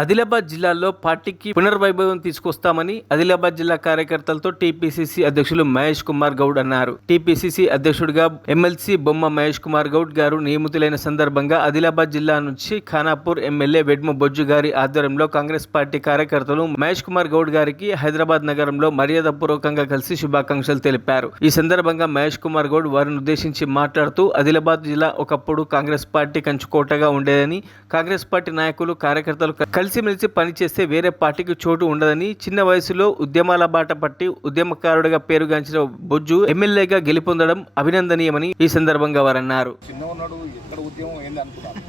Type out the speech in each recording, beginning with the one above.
ఆదిలాబాద్ జిల్లాలో పార్టీకి పునర్వైభవం తీసుకొస్తామని ఆదిలాబాద్ జిల్లా కార్యకర్తలతో టీపీసీసీ అధ్యక్షులు మహేష్ కుమార్ గౌడ్ అన్నారు. టీపీసీసీ అధ్యక్షుడిగా ఎమ్మెల్సీ బొమ్మ మహేష్ కుమార్ గౌడ్ గారు నియమితులైన సందర్భంగా ఆదిలాబాద్ జిల్లా నుంచి ఖానాపూర్ ఎమ్మెల్యే వెడ్మ బొజ్జు గారి ఆధ్వర్యంలో కాంగ్రెస్ పార్టీ కార్యకర్తలు మహేష్ కుమార్ గౌడ్ గారికి హైదరాబాద్ నగరంలో మర్యాదపూర్వకంగా కలిసి శుభాకాంక్షలు తెలిపారు. ఈ సందర్భంగా మహేష్ కుమార్ గౌడ్ వారిని ఉద్దేశించి మాట్లాడుతూ ఆదిలాబాద్ జిల్లా ఒకప్పుడు కాంగ్రెస్ పార్టీ కంచుకోటగా ఉండేదని, కాంగ్రెస్ పార్టీ నాయకులు కార్యకర్తలు కలిసిమెలిసి పనిచేస్తే వేరే పార్టీకి చోటు ఉండదని, చిన్న వయసులో ఉద్యమాల బాట పట్టి ఉద్యమకారుడిగా పేరుగాంచిన బొజ్జు ఎమ్మెల్యేగా గెలుపొందడం అభినందనీయమని ఈ సందర్భంగా వారు అన్నారు. చిన్నవాడు ఎక్కడ ఉద్యమం ఏంది అనుకున్నాను.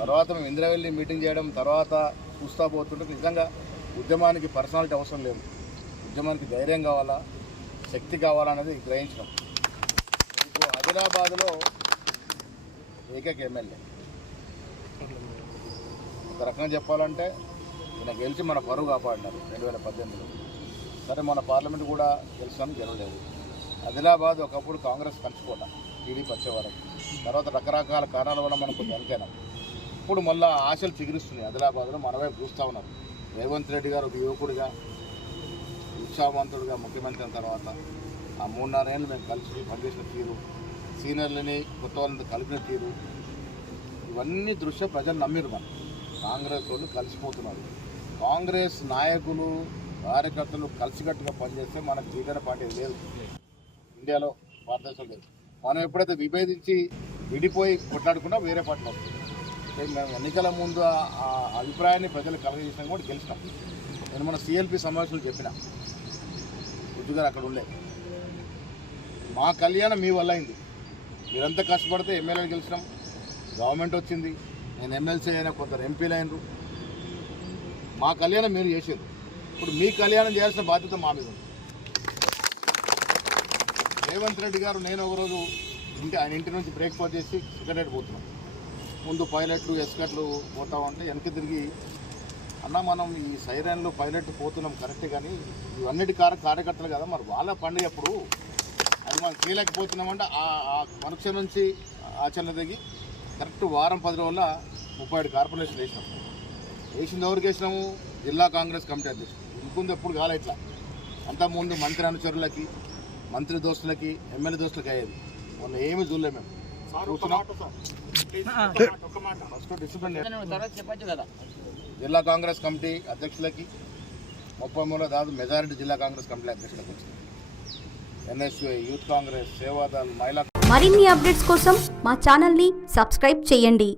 తర్వాత మేము ఇందిరావెల్లి మీటింగ్ చేయడం తర్వాత చూస్తా పోతుంటే నిజంగా ఉద్యమానికి పర్సనాలిటీ అవసరం లేదు, ఉద్యమానికి ధైర్యం కావాలా, శక్తి కావాలా అనేది గ్రహించడం. ఇప్పుడు ఆదిలాబాద్లో ఏకైక ఎమ్మెల్యే ఒక రకంగా చెప్పాలంటే ఈయన గెలిచి మన పరువు కాపాడినారు 2018లో. సరే మన పార్లమెంట్ కూడా గెలిచాను, గెలవలేదు. ఆదిలాబాద్ ఒకప్పుడు కాంగ్రెస్ కంచుకోట, టీడీపీ వచ్చేవారు. తర్వాత రకరకాల కారణాల వల్ల మనం కొంచెం వెనకైనాం. ఇప్పుడు మళ్ళీ ఆశలు చిగురిస్తున్నాయి. ఆదిలాబాద్లో మన వైపు చూస్తూ ఉన్నారు. రేవంత్ రెడ్డి గారు ఒక యువకుడిగా, ఉత్సాహవంతుడిగా ముఖ్యమంత్రి అయిన తర్వాత ఆ 3-4 ఏళ్ళు మేము కలిసి పనిచేసిన తీరు, సీనియర్లని కొత్త వాళ్ళని కలిపిన తీరు, ఇవన్నీ దృష్ట్యా ప్రజలు నమ్మిరు. మనం కాంగ్రెస్ వాళ్ళు కలిసిపోతున్నారు. కాంగ్రెస్ నాయకులు కార్యకర్తలు కలిసికట్టుగా పనిచేస్తే మనకు జీవన పార్టీ లేదు, ఇండియాలో భారతదేశంలో లేదు. మనం ఎప్పుడైతే విభేదించి విడిపోయి కొట్లాడుకున్నా వేరే పార్టీ వస్తుంది. మేము ఎన్నికల ముందు ఆ అభిప్రాయాన్ని ప్రజలు కలగజేసినా కూడా గెలిచినాం. నేను మన సిఎల్పి సమావేశంలో చెప్పిన బుద్ధుగారు అక్కడ ఉండే, మా కళ్యాణం మీ వల్ల అయింది. మీరంతా కష్టపడితే ఎమ్మెల్యేలు గెలిచినాం, గవర్నమెంట్ వచ్చింది, నేను ఎమ్మెల్సీ అయినా, కొందరు ఎంపీలు అయినరు. మా కళ్యాణం మీరు చేసారు. ఇప్పుడు మీ కళ్యాణం చేయాల్సిన బాధ్యత మా మీద ఉంది. రేవంత్ రెడ్డి గారు నేను ఒకరోజు ఆయన ఇంటి నుంచి బ్రేక్ఫాస్ట్ చేసి సెక్రటరీ పోతున్నాం. ముందు పైలట్లు ఎస్కట్లు పోతా ఉంటే వెనక్కి తిరిగి, అన్న మనం ఈ సైరన్లు పైలట్ పోతున్నాం కరెక్ట్, కానీ ఇవన్నిటి కార్యకర్తలు కదా, మరి వాళ్ళ పండుగ ఎప్పుడు అది మనం చేయలేకపోతున్నామంటే ఆ మనుక్ష నుంచి ఆచరణ దిగి కరెక్ట్ వారం 10 రోజుల 37 కార్పొరేషన్లు వేసినాం. వేసింది ఎవరికి వేసినాము? జిల్లా కాంగ్రెస్ కమిటీ అధ్యక్షుడు. ఇంకొంది ఎప్పుడు కాలే ఇట్లా. అంతకుముందు మంత్రి అనుచరులకి, మంత్రి దోస్తులకి, ఎమ్మెల్యే దోస్తులకి అయ్యేది. మొన్న ఏమి చూడలే మేము. ఫస్ట్ డిసిప్లిన్ జిల్లా కాంగ్రెస్ కమిటీ అధ్యక్షులకి 33 దాదాపు మెజారిటీ జిల్లా కాంగ్రెస్ కమిటీ అధ్యక్షులకు వచ్చింది. ఎన్ఎస్యూ, యూత్ కాంగ్రెస్, సేవాదల్, మహిళా. మరిన్ని అప్డేట్స్ కోసం మా ఛానల్ని సబ్స్క్రైబ్ చేయండి.